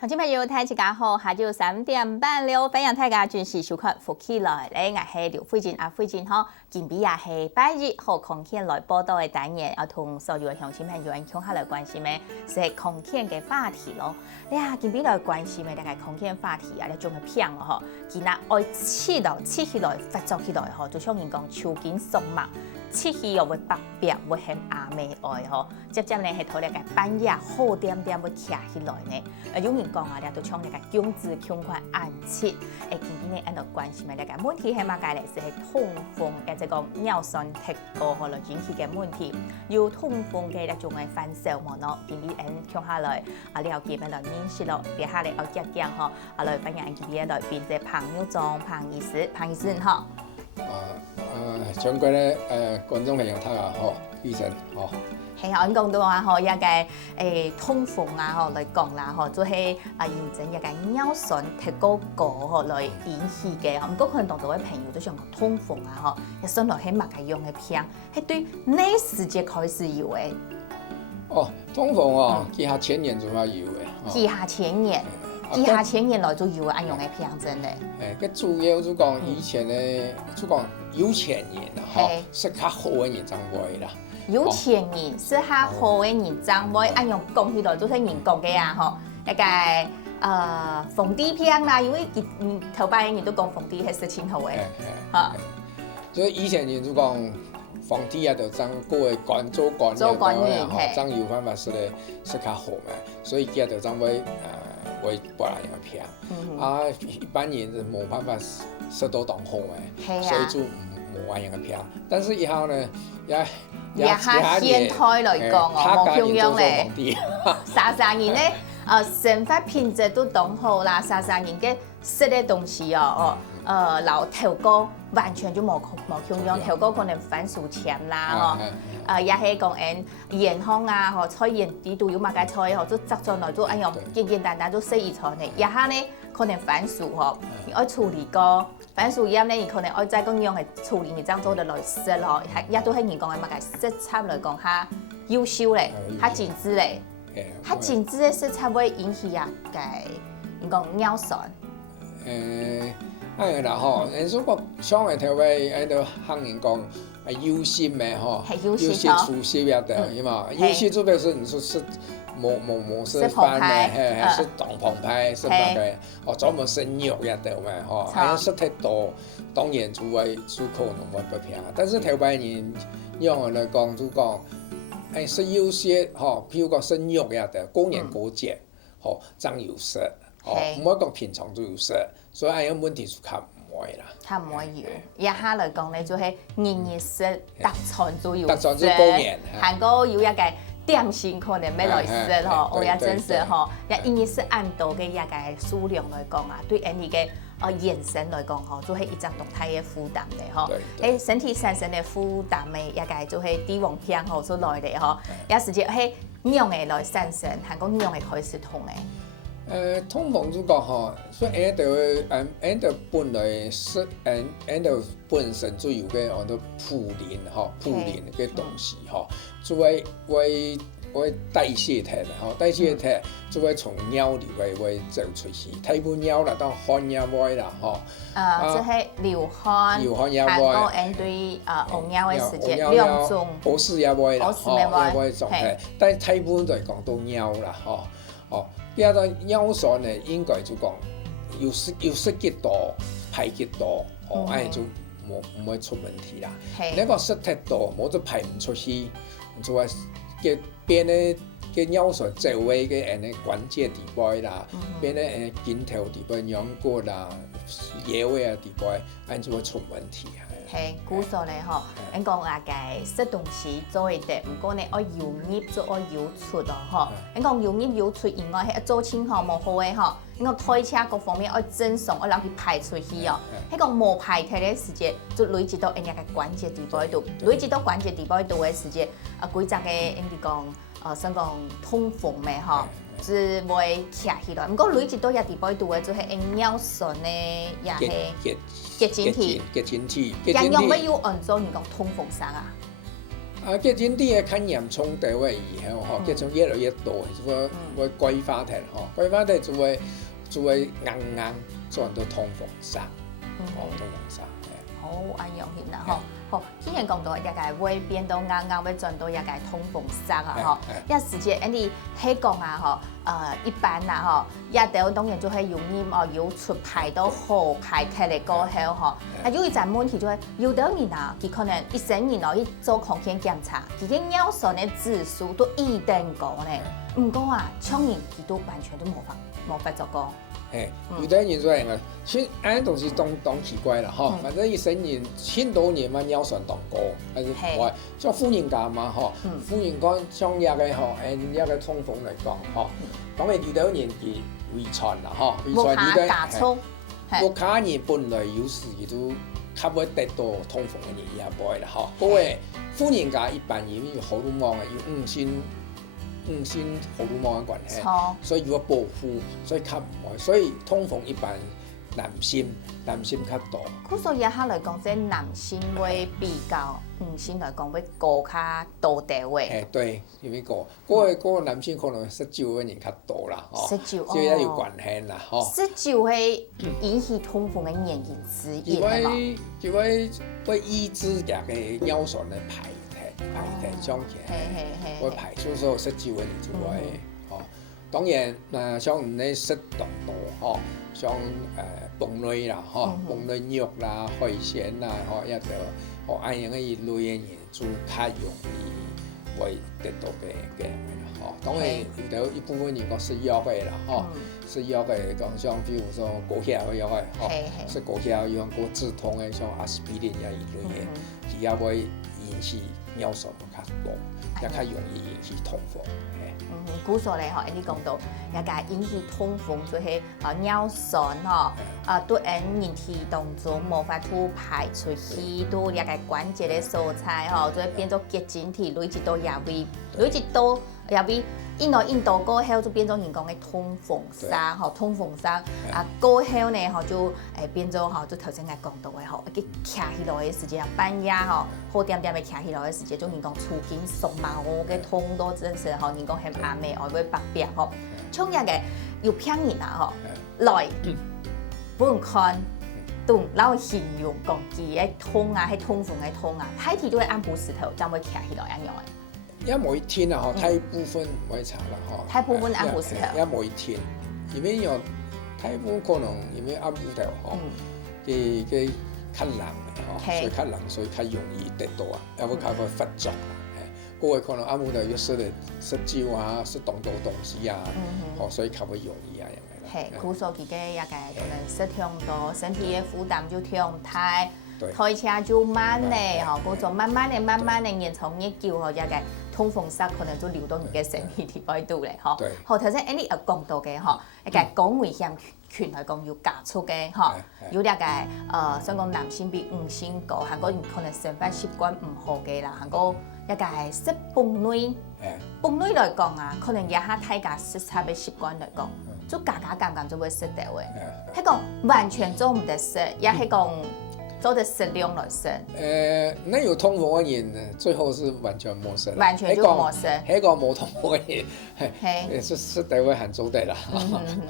同志朋友，大家好，下晝3點半了，歡迎大家準時收看《福起來》咧，我係劉慧珍慧珍吼，今日也係8日好空氣來報道嘅單元，要同所有嘅鄉親朋友傾下來關心嘅是空氣嘅話題咯。你啊，今日來關心嘅大概空氣話題啊，你種嘅片咯吼，今仔愛起來發作起來吼，就像人講秋景送麥。起起又會白白會很阿妹愛吼，接呢係討論個半夜好點點會徛起來呢。有人講啊，你都唱那個姜子腔款暗切，今天呢按照關係咪那個問題係乜嘢咧？係痛風嘅即個尿酸太高後來引起嘅問題，有痛風嘅一種嘅反射麼咯？今天聽下來啊，了解咪來認識咯，別下嚟我講吼，啊來歡迎今日來賓即彭耀宗彭醫師吼。全國咧觀眾朋友大家好，醫生好。係啊，我講到啊，一個痛風啊，來講啦，就係驗證一個尿酸太高來引起嘅。唔過可能當到嘅朋友都想講痛風啊，一上來係乜嘅用嘅片，係對呢時節開始有嘅。痛風哦，幾下前年就開始有嘅。幾下前年來就有按用嘅片真咧。佢主要就講以前咧，就講有錢人啊，適合好嘅人長輩啦。有錢人適合好嘅人長輩，按用講起來都係人講嘅啊，一個鳳梨片啦，因為頭擺嘅人都講鳳梨係食清好嘅，所以以前人就講鳳梨啊，就長過嘅乾做乾嘅，長有辦法食咧適合好嘅，所以佢就長輩會不然樣片，一般人就冇辦法食到當好嘅，所以就冇樣嘅片。但是以後呢，也下現代來講哦，冇咁樣咧。30年咧，生活品質都當好啦，30年嘅食嘅東西哦，老頭哥完全就冇咁樣，頭哥可能反薯鉗啦，也係講鹽香啊，菜鹽啲都要乜嘅菜，就執上來都按樣簡簡單單都適宜菜嘅。也下呢可能反薯要處理過。反薯鹽咧，可能愛再咁樣係處理，而將做得來食咯，也都係人講嘅乜嘅食材來講較優秀咧，較精緻咧，較精緻嘅食材會引起啊嘅人講尿酸。啦吼，如果上個頭位喺度行人講優先嘅吼，優先出色一點，係嘛？優先就表示你說是冇食飯嘅，是當澎湃，是乜嘅？專門食肉一點嘅，吼，係食太多，當然就會可能會不平。但是頭擺人用來講就講，食優先，吼，譬如講食肉一點，過年過節，吼，爭有食，吼，唔可以講平常都有食，所以係問題就較唔會啦。較唔會有，一下來講咧就係年食，特餐都有食，韓國有一個。點心可能要來食吼，我也真是吼，也因為是按多嘅一個數量來講啊，對人嘅眼神來講吼，就係一種動態嘅負擔嚟吼，身體產生嘅負擔嘅一個就係脂肪片吼所來嘅吼，有時就係樣嘅來產生，韓國樣嘅開始痛嘅。痛風就講吼，所以度本來是本身就有嘅好多普林嘅東西吼，就會代謝體吼，代謝體就會從尿裡會走出去，體本尿啦，當汗也會啦吼。即係流汗也會，韓國人對屙尿嘅時間兩種，屙屎也會啦，也會狀態，但體本嚟講都尿啦吼。第二個尿酸咧，應該就講要食幾多排幾多，就唔會出問題啦。你講食太多，冇就排唔出去，就話嘅變咧嘅尿酸周圍嘅人關節地位啦，變咧頸頭地位、軟骨啦、腰位啊地位，就會出問題。係，古數咧嗬，你講話嘅食東西做一啲，唔過呢愛油膩就愛油出咯嗬。你講油膩油出以外，係做清嗬冇好嘅嗬。你講推車各方面愛正常，愛讓佢排出去哦。你講冇排出嘅時間，就累積到人家嘅關節地位度，累積到關節地位度嘅時間，規則嘅人哋講，想講痛風咩嗬。是會徛起來，唔過累積到一地位度嘅就係尿酸咧，也係結晶體。結晶體。人用乜要按照你講痛風生啊？結晶啲嘅較嚴重地位以後，吼，結晶越來越多，就會桂花體，吼，桂花體就會硬做很多通風沙，通風沙。好，安樣型啦，吼。好，之前講到一個會變到硬會轉到一個通風沙啊，吼。一時間你喺講啊，吼，一般啦，吼，一條當然就係容易要出排到好排體嚟過後，吼。有一陣問題就係有啲人啊，佢可能一生人去做空氣檢查，佢嘅尿酸嘅指數都一定高咧。唔過啊，像人佢都完全都冇法做過。有啲人做嘅，其實安東西當奇怪啦，吼，反正一生人千多年嘛尿酸當高，還是我像婦人家嘛，吼，婦人家像一個吼，一個通風嚟講，吼，當然有啲人佢遺傳啦，吼，遺傳佢哋，國家人本來有時佢都較會得到通風嘅嘢也唔會啦，吼，不過婦人家一般因為荷爾蒙嘅有五星荷爾蒙嘅關係，所以要保護，所以較唔會，所以通風一般男性較多。所以一下嚟講，即係男性會比較女性嚟講會高較多地位。對，因為嗰個男性可能食酒嘅人較多啦，食酒所以有關係啦，吼。食酒係引起通風嘅原因之一係嘛？佢會抑制嗰個尿酸嘅排上起來，會排出所有食酒嘅人就會，吼。當然，像唔你食當多，吼，像飯類啦，吼，飯類肉啦、海鮮啦，吼，一條，吼，安樣嘅一類嘅人就較容易會得到嘅啦，吼。當然有一部分人講食藥嘅啦，吼，食藥嘅講像譬如說高血壓藥嘅，吼，食高血壓藥、高止痛嘅，像阿司匹林一類嘅，佢也會引起尿酸較多，也較容易引起通風。古所咧，吼，你講到一個引起通風就係尿酸，吼，對人體當中無法度排出去，都一個關鍵嘅素材，吼，就會變做結晶體累積到也會印度過後就變做人講嘅通風沙，吼，通風沙過後呢，吼就變做吼，就頭先我講到嘅吼，佢徛起來嘅時間，半夜吼好點點嘅徛起來嘅時間，就人講促進鬆毛嘅通道真是吼，人講係阿妹愛會白變吼，像一個有騙人啊吼，來本看動，然後形容講佢嘅通啊，係通風嘅通啊，睇睇都係按部石頭，就會徛起來一樣嘅。一每天啊，吼，大部分唔會查啦，吼。大部分按部石頭。一每天，因為有大部分可能因為按部頭，吼，佢較冷嘅，吼，所以較冷，所以較容易得到啊，也會較會發作啊，嗰個可能按部頭要食酒啊，食當多東西啊，吼，所以較會容易啊，樣嘅啦。係，古所佢嘅一個可能食太多，身體嘅負擔就太大。開車就慢咧，吼，嗰種慢慢的延長越久，吼，一個通風塞可能就流到你嘅身體體度咧，吼。好，頭先你又講到嘅，吼，一個高危險群嚟講要加速嘅，吼，有一個想講男性比女性高，韓國人可能生活習慣唔好嘅啦，韓國一個係食飯類嚟講啊，可能也下大家食差嘅習慣嚟講，就家咁就會食到嘅，係講完全做唔得食，也係講。做的適量來食。那有通風嘅人，最後是完全冇食。完全就冇食。係個冇通風嘅人，食得會很做得啦，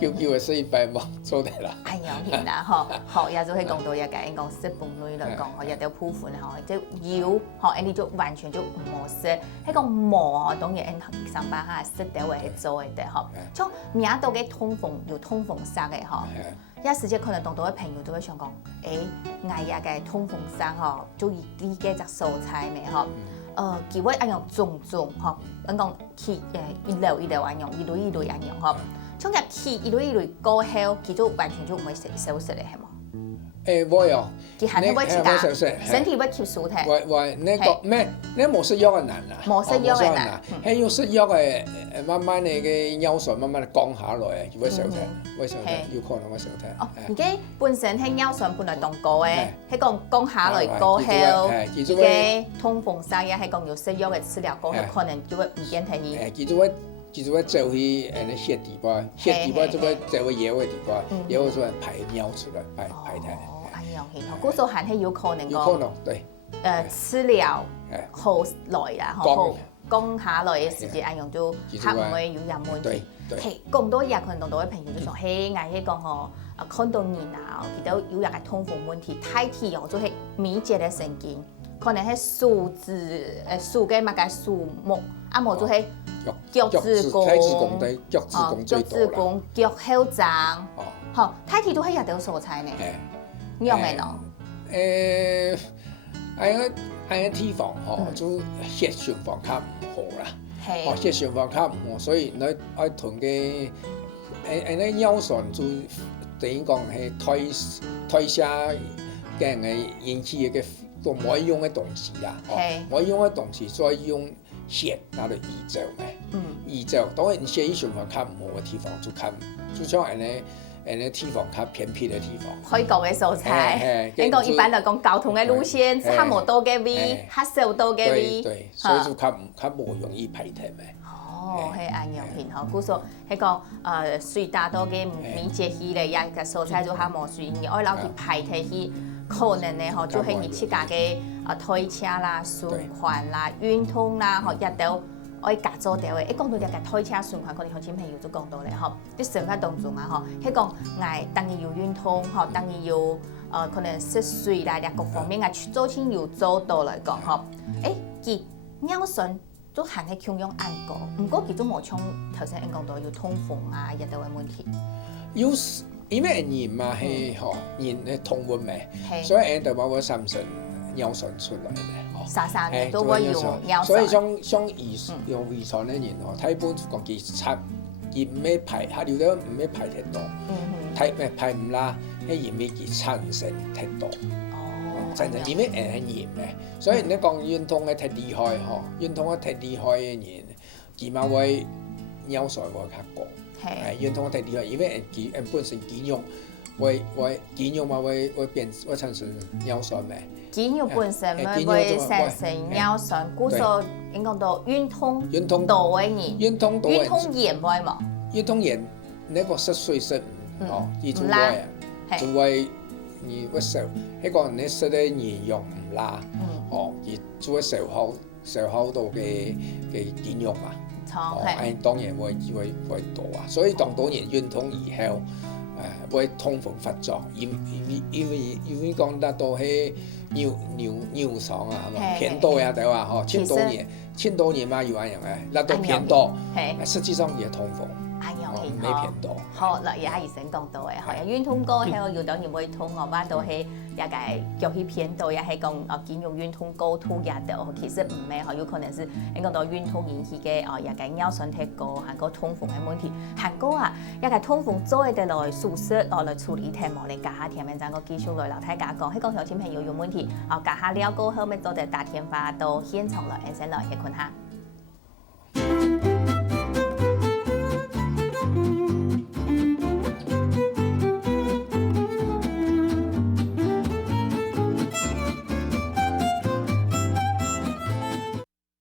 叫嘅食一百冇做得啦。哎呀，係啦，嗬，學也就係講到一個，講食飯類嚟講，學一條部分嗬，即要學，你就完全就唔好食。係個冇，當然上班下食得會係做嘅，嗬。從名到嘅通風有通風塞嘅嗬。有時間可能當到嘅朋友都會想講，嗌一個通風塞嗬，就以呢幾隻素材咪嗬，佢會按樣種嗬，按講佢一路按樣，一類按樣嗬，從入佢一類過後，佢就完全就唔會消失咧，係嘛？會哦，佢肯定會自家身體會吸收嘅。會，你講咩？你冇食藥嘅難啦，冇食藥嘅難，係要食藥嘅，慢慢嘅尿酸慢慢降下來，就會消退，會消退，有可能會消退。哦，而家本身係尿酸本來當高嘅，係講降下來過後，而家通風塞也係講要食藥嘅治療過後，可能就會唔見睇伊。其實會走去血底巴，血底巴就會走去野味底巴，野味出來排尿出來，排胎。哦，咁樣係，嗰時候係有可能講。有可能，對。治療好來啦，好講下來嘅時間，按樣就較唔會有任問題。係講到也可能當到嘅朋友就講，嘿，嗌迄講吼，看到人啊，見到有人嘅痛風問題，太體哦，就係敏捷嘅神經，可能係樹枝樹嘅乜嘅樹木，啊無就係腳趾公，腳趾公，腳後臟，吼，太體都係入到蔬菜呢，樣嘅咯。按個地方吼，就血循環較唔好啦，血循環較唔好，所以你愛囤嘅，那尿酸就等於講係代謝嘅引起嘅個唔可以用嘅東西啦，唔可以用嘅東西，所以用血拿嚟移走嘅，移走。當然血液循環較唔好嘅地方就像地方較偏僻嘅地方，可以講嘅蔬菜，應該一般嚟講交通嘅路線差唔多嘅位，較少多嘅位，對，所以就較冇容易排痰嘅。哦，係按樣片吼，故說係講水大多嘅敏捷去咧，也個蔬菜就較冇水，你愛留去排體去，可能咧吼就係你自家嘅推車啦、循環啦、運動啦，吼一到。我加做掉嘅，講到啲嘅推車循環，可能鄉親朋友都講到咧，嗬，啲生活當中啊，嗬，係講嗌當然要運動，嗬，當然要可能食水啦，各方面啊，做先要做到嚟講，嗬，佢尿酸都係喺強樣按過，唔過佢都冇像頭先講到要痛風啊，一啲嘅問題。有因為人嘛係嗬，人係痛風嘅，所以就冇三成尿酸出來嘅。三年都會用尿酸，所以像用胃酸嘅人哦，睇本講佢測，佢唔係排，下條都唔係排太多，排唔啦，係因為佢產生太多，真係因為係鹽嘅，所以你講運動嘅太厲害嗬，運動嘅太厲害嘅人，佢嘛會尿酸會較高，運動太厲害，因為佢本身肌肉肌肉嘛會產生尿酸嘅。肌肉本身會產生尿酸，故所應該到運動多嘅人，運動鹽會冇？運動鹽那個濕水濕哦，佢就會就會你會瘦，迄個你食嘅營養唔拉，哦，佢就會消耗到嘅肌肉嘛，當然會多啊，所以當多人運動以後，會痛風發作，因為講得到係。尿酸啊，偏多呀，對話嗬，千多年嘛有安樣嘅，那都偏多，實際上係痛風，唔係偏多。好，嗱，而家醫生講到嘅，係運動過後有當然會痛，我話到係一個腳氣偏多，也係講肌肉運動過度也得，其實唔係，嗬，有可能是應該到運動引起嘅一個尿酸太高，還個痛風嘅問題，還個啊一個痛風做嘅來宿舍來處理題目嚟，家下聽面陣個繼續來老大家講，喺講鄉親朋友有問題，家下了過後面做啲打電話到現場來，先來去看下。